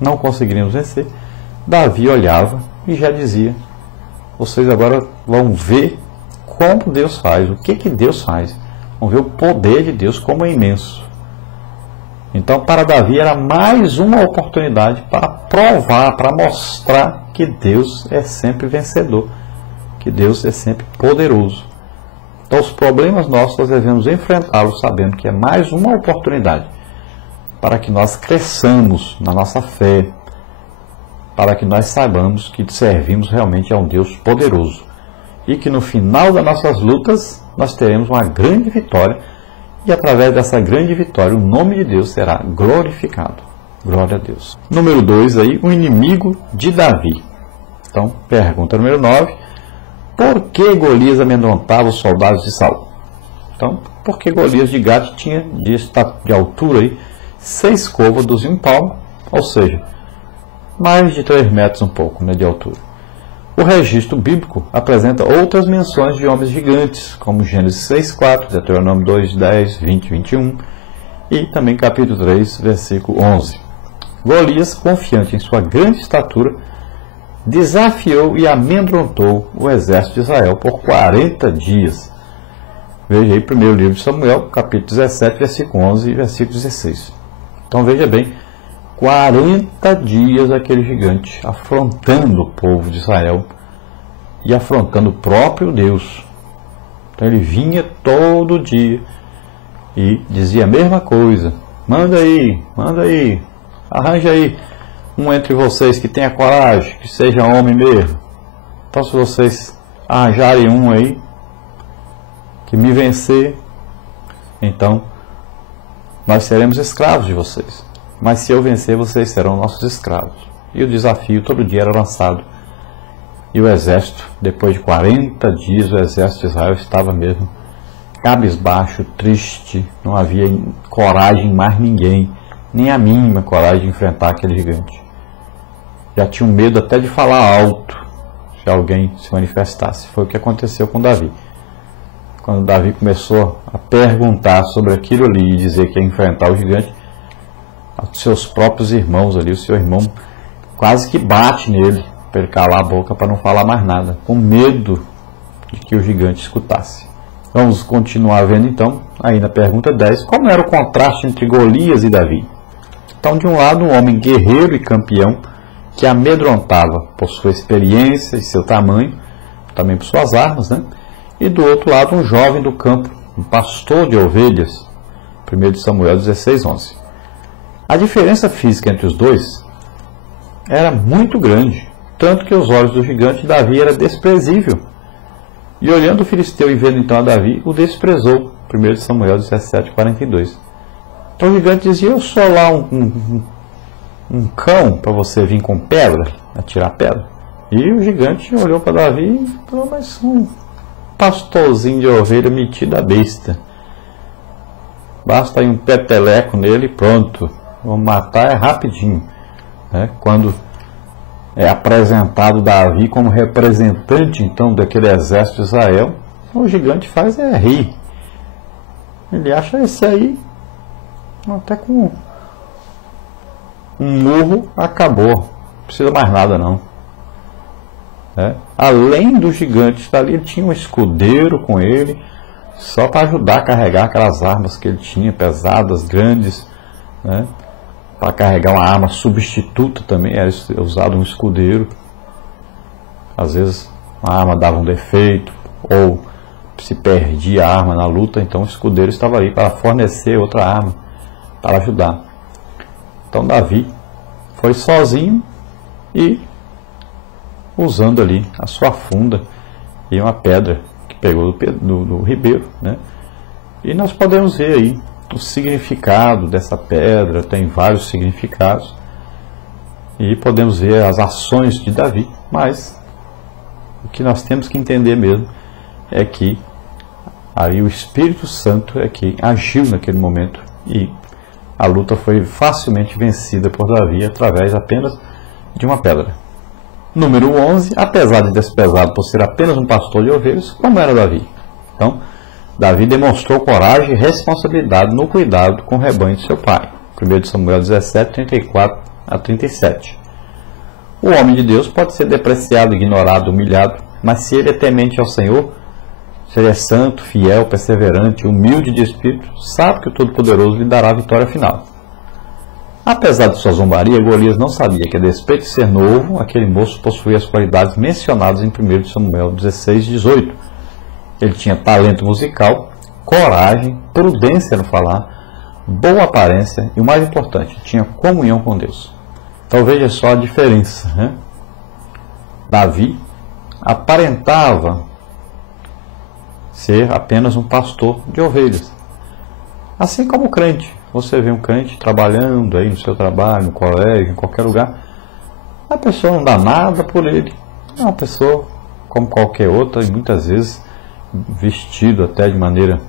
não conseguiríamos vencer, Davi olhava e já dizia: vocês agora vão ver como Deus faz, o que Deus faz. Vão ver o poder de Deus como é imenso. Então, para Davi era mais uma oportunidade para provar, para mostrar que Deus é sempre vencedor, que Deus é sempre poderoso. Então, os problemas nossos nós devemos enfrentá-los sabendo que é mais uma oportunidade para que nós cresçamos na nossa fé, para que nós saibamos que servimos realmente a um Deus poderoso e que no final das nossas lutas nós teremos uma grande vitória. E através dessa grande vitória, o nome de Deus será glorificado. Glória a Deus. Número 2 aí, o inimigo de Davi. Então, pergunta número 9. Por que Golias amedrontava os soldados de Saul? Então, porque Golias de Gate tinha de altura aí 6 côvados e 1 palmo, ou seja, mais de 3 metros um pouco, né, de altura. O registro bíblico apresenta outras menções de homens gigantes, como Gênesis 6:4, Deuteronômio 2:10, 20 e 21, e também capítulo 3, versículo 11. Golias, confiante em sua grande estatura, desafiou e amedrontou o exército de Israel por 40 dias. Veja aí, primeiro livro de Samuel, capítulo 17, versículo 11 e versículo 16. Então veja bem, 40 dias aquele gigante afrontando o povo de Israel e afrontando o próprio Deus. Então ele vinha todo dia e dizia a mesma coisa: manda aí, arranja aí um entre vocês que tenha coragem, que seja homem mesmo. Então, se vocês arranjarem um aí que me vencer, então nós seremos escravos de vocês. Mas se eu vencer, vocês serão nossos escravos. E o desafio todo dia era lançado. E o exército, depois de 40 dias, o exército de Israel estava mesmo cabisbaixo, triste. Não havia coragem em mais ninguém, nem a mínima coragem de enfrentar aquele gigante. Já tinham medo até de falar alto, se alguém se manifestasse. Foi o que aconteceu com Davi. Quando Davi começou a perguntar sobre aquilo ali e dizer que ia enfrentar o gigante, seus próprios irmãos ali, o seu irmão quase que bate nele para ele calar a boca, para não falar mais nada, com medo de que o gigante escutasse. Vamos continuar vendo então, aí na pergunta 10, como era o contraste entre Golias e Davi. Então, de um lado, um homem guerreiro e campeão que amedrontava por sua experiência e seu tamanho, também por suas armas, né? E do outro lado, um jovem do campo, um pastor de ovelhas, 1 Samuel 16:11. A diferença física entre os dois era muito grande, tanto que os olhos do gigante Davi era desprezível. E olhando o filisteu e vendo então a Davi, o desprezou. 1 Samuel 17:42. Então o gigante dizia: eu sou lá um cão para você vir com pedra, atirar pedra. E o gigante olhou para Davi e falou: mas um pastorzinho de ovelha metido a besta. Basta aí um peteleco nele e pronto. Vamos matar rapidinho. Né? Quando é apresentado Davi como representante então daquele exército de Israel, o gigante faz é rir. Ele acha esse aí, até com um murro acabou, não precisa mais nada não. Além do gigante estar ali, ele tinha um escudeiro com ele, só para ajudar a carregar aquelas armas que ele tinha, pesadas, grandes, né? Para carregar uma arma substituta também era usado um escudeiro. Às vezes a arma dava um defeito ou se perdia a arma na luta, então o escudeiro estava ali para fornecer outra arma, para ajudar. Então Davi foi sozinho e usando ali a sua funda e uma pedra que pegou do ribeiro, né? E nós podemos ver aí o significado dessa pedra, tem vários significados, e podemos ver as ações de Davi, mas o que nós temos que entender mesmo é que aí o Espírito Santo é que agiu naquele momento e a luta foi facilmente vencida por Davi através apenas de uma pedra. Número 11, apesar de desprezado por ser apenas um pastor de ovelhas, como era Davi? Então, Davi demonstrou coragem e responsabilidade no cuidado com o rebanho de seu pai. 1 Samuel 17, 34 a 37. O homem de Deus pode ser depreciado, ignorado, humilhado, mas se ele é temente ao Senhor, se ele é santo, fiel, perseverante, humilde de espírito, sabe que o Todo-Poderoso lhe dará a vitória final. Apesar de sua zombaria, Golias não sabia que, a despeito de ser novo, aquele moço possuía as qualidades mencionadas em 1 Samuel 16:18. Ele tinha talento musical, coragem, prudência no falar, boa aparência e, o mais importante, tinha comunhão com Deus. Então veja só a diferença, né? Davi aparentava ser apenas um pastor de ovelhas. Assim como o crente. Você vê um crente trabalhando aí no seu trabalho, no colégio, em qualquer lugar, a pessoa não dá nada por ele. É uma pessoa como qualquer outra e muitas vezes vestido até de maneira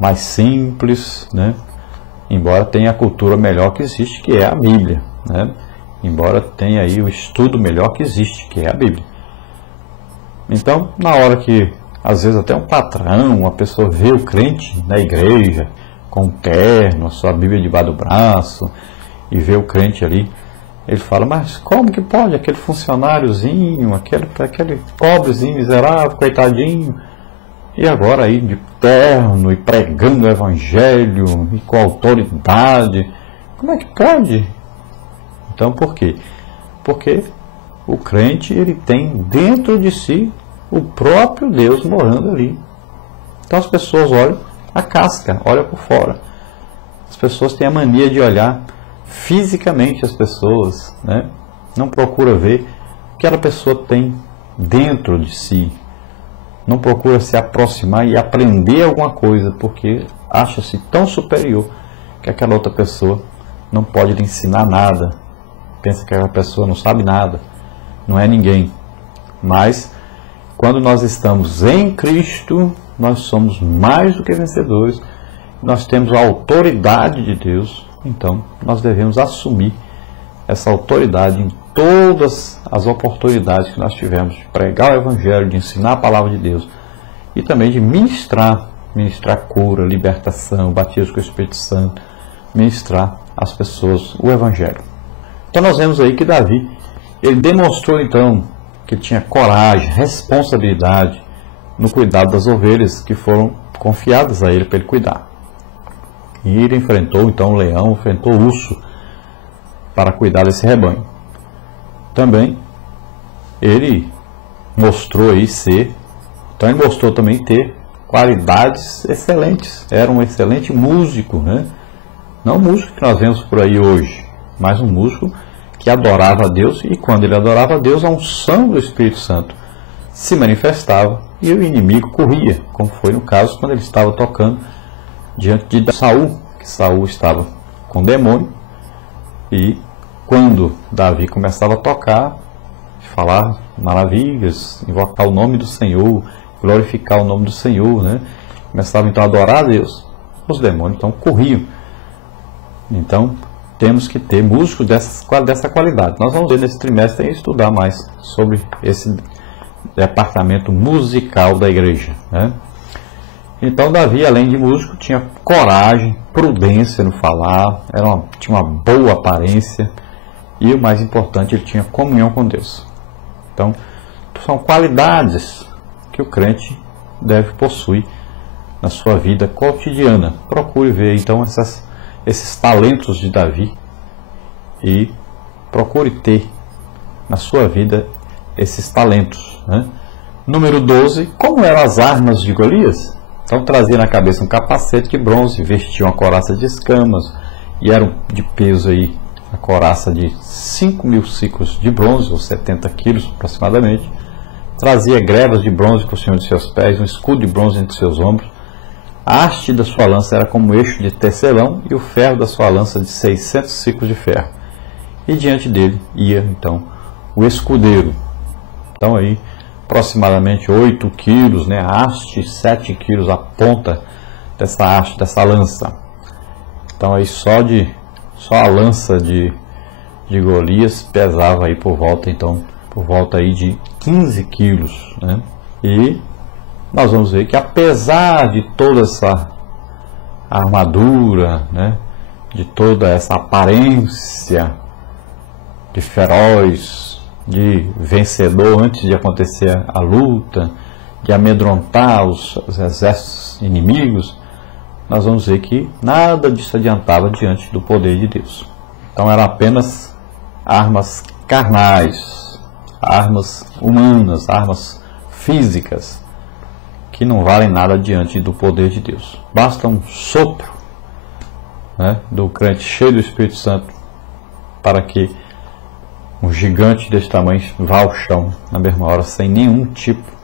mais simples, né? Embora tenha a cultura melhor que existe, que é a Bíblia, né? Embora tenha aí o estudo melhor que existe, que é a Bíblia. Então, na hora que às vezes até um patrão, uma pessoa vê o crente na igreja, com um terno, a sua Bíblia debaixo do braço, e vê o crente ali, ele fala, mas como que pode aquele funcionáriozinho, aquele pobrezinho, miserável, coitadinho, e agora aí de terno, e pregando o evangelho, e com autoridade, como é que pode? Então por quê? Porque o crente, ele tem dentro de si o próprio Deus morando ali. Então as pessoas olham a casca, olha por fora. As pessoas têm a mania de olhar fisicamente as pessoas, né? Não procura ver o que aquela pessoa tem dentro de si. Não procura se aproximar e aprender alguma coisa, porque acha-se tão superior que aquela outra pessoa não pode lhe ensinar nada. Pensa que aquela pessoa não sabe nada, não é ninguém. Mas quando nós estamos em Cristo, nós somos mais do que vencedores, nós temos a autoridade de Deus, então nós devemos assumir essa autoridade em todas as oportunidades que nós tivemos de pregar o Evangelho, de ensinar a palavra de Deus e também de ministrar cura, libertação, batismo com o Espírito Santo, ministrar às pessoas o Evangelho. Então nós vemos aí que Davi, ele demonstrou então que ele tinha coragem, responsabilidade no cuidado das ovelhas que foram confiadas a ele para ele cuidar. E ele enfrentou então o leão, enfrentou o urso para cuidar desse rebanho. Também ele mostrou aí ser, então ele mostrou também ter qualidades excelentes. Era um excelente músico, né? Não o músico que nós vemos por aí hoje, mas um músico que adorava a Deus, e quando ele adorava a Deus, a unção do Espírito Santo se manifestava e o inimigo corria, como foi no caso quando ele estava tocando diante de Saul, que Saul estava com demônio, e quando Davi começava a tocar, falar maravilhas, invocar o nome do Senhor, glorificar o nome do Senhor, né? Começava então a adorar a Deus, os demônios então corriam. Então temos que ter músicos dessa qualidade. Nós vamos ver nesse trimestre e estudar mais sobre esse departamento musical da igreja, né? Então Davi, além de músico, tinha coragem, prudência no falar, tinha uma boa aparência e, o mais importante, ele tinha comunhão com Deus. Então, são qualidades que o crente deve possuir na sua vida cotidiana. Procure ver, então, esses talentos de Davi e procure ter na sua vida esses talentos, né? Número 12, como eram as armas de Golias? Então trazia na cabeça um capacete de bronze, vestia uma couraça de escamas, e era de peso aí a couraça de 5.000 ciclos de bronze, ou 70 quilos aproximadamente. Trazia grebas de bronze por cima de seus pés, um escudo de bronze entre seus ombros. A haste da sua lança era como eixo de tecelão, e o ferro da sua lança de 600 ciclos de ferro. E diante dele ia então o escudeiro. Então aí aproximadamente 8 quilos, né? A haste, 7 quilos a ponta dessa haste, dessa lança. Então aí só a lança de Golias pesava aí por volta aí de 15 quilos, né? E nós vamos ver que apesar de toda essa armadura, né? De toda essa aparência de feroz, de vencedor antes de acontecer a luta, de amedrontar os exércitos inimigos, nós vamos ver que nada disso adiantava diante do poder de Deus. Então eram apenas armas carnais, armas humanas, armas físicas, que não valem nada diante do poder de Deus. Basta um sopro, né, do crente cheio do Espírito Santo para que um gigante desse tamanho vá ao chão na mesma hora, sem nenhum tipo